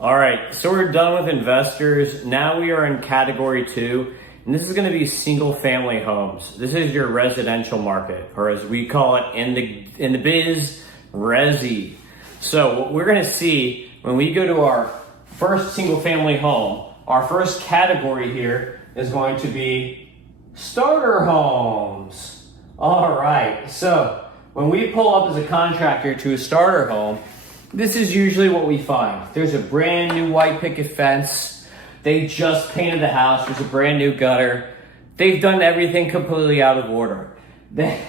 All right, so we're done with investors. Now we are in category 2, and this is going to be single family homes. This is your residential market, or as we call it in the biz, resi. So what we're going to see when we go to our first single family home, our first category here is going to be starter homes. All right, so when we pull up as a contractor to a starter home, this is usually what we find. There's a brand new white picket fence. They just painted the house. There's a brand new gutter. They've done everything completely out of order. They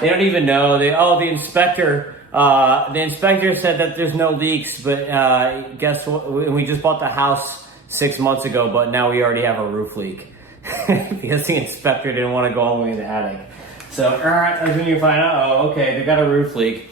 don't even know. The inspector said that there's no leaks, but guess what? We just bought the house 6 months ago, but now we already have a roof leak because the inspector didn't want to go all the way in the attic. So that's when you find out, oh, okay, they got a roof leak.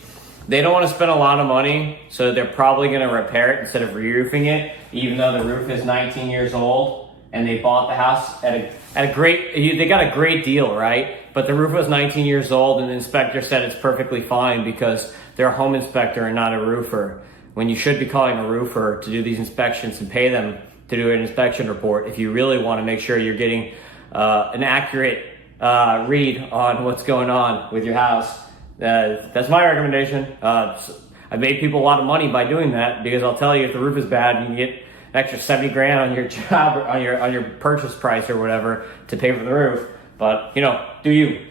They don't want to spend a lot of money, so they're probably going to repair it instead of re-roofing it, even though the roof is 19 years old and they bought the house they got a great deal, right? But the roof was 19 years old and the inspector said it's perfectly fine because they're a home inspector and not a roofer. When you should be calling a roofer to do these inspections and pay them to do an inspection report if you really want to make sure you're getting an accurate read on what's going on with your house. That's my recommendation. I've made people a lot of money by doing that because I'll tell you, if the roof is bad, you can get an extra 70 grand on your job, on your purchase price or whatever to pay for the roof. But do you?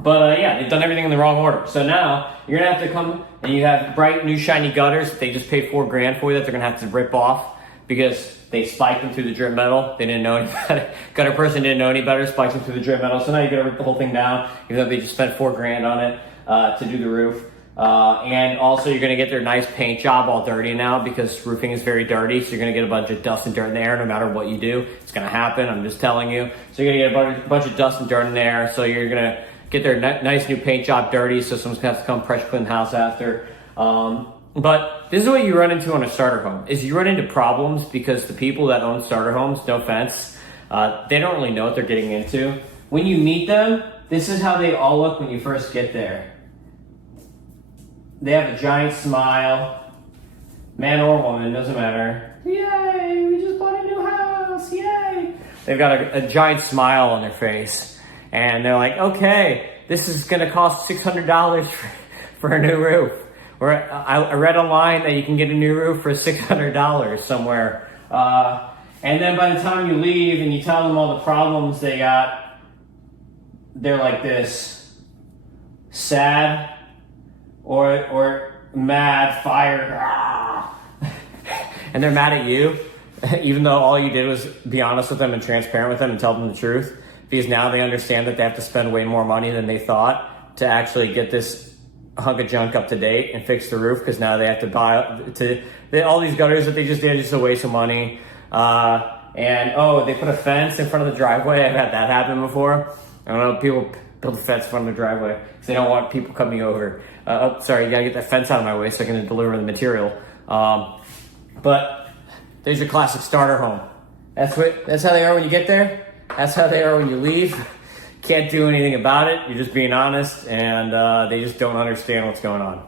But yeah, they've done everything in the wrong order. So now you're gonna have to come and you have bright new shiny gutters. They just paid 4 grand for you that they're gonna have to rip off because they spiked them through the drip metal. They didn't know any better. Gutter person didn't know any better, spiked them through the drip metal. So now you gotta rip the whole thing down, even though they just spent 4 grand on it. To do the roof. And also you're gonna get their nice paint job all dirty now because roofing is very dirty. So you're gonna get a bunch of dust and dirt in the air no matter what you do. It's gonna happen, I'm just telling you. So you're gonna get a bunch of dust and dirt in there. So you're gonna get their nice new paint job dirty. So someone's gonna have to come pressure clean the house after. But this is what you run into on a starter home, is you run into problems because the people that own starter homes, no offense, they don't really know what they're getting into. When you meet them, this is how they all look when you first get there. They have a giant smile, man or woman, doesn't matter. Yay, we just bought a new house, yay. They've got a giant smile on their face. And they're like, okay, this is gonna cost $600 for a new roof. Or I read online that you can get a new roof for $600 somewhere. And then by the time you leave and you tell them all the problems they got, they're like this, sad, or mad, fired, and they're mad at you, even though all you did was be honest with them and transparent with them and tell them the truth, because now they understand that they have to spend way more money than they thought to actually get this hunk of junk up to date and fix the roof, because now they have to buy all these gutters that they just did, just a waste of money. And they put a fence in front of the driveway. I've had that happen before. I don't know, people build a fence in front of the driveway because they don't want people coming over. Sorry, you gotta get that fence out of my way so I can deliver the material. But there's your classic starter home. That's how they are when you get there. That's how they are when you leave. Can't do anything about it. You're just being honest, and they just don't understand what's going on.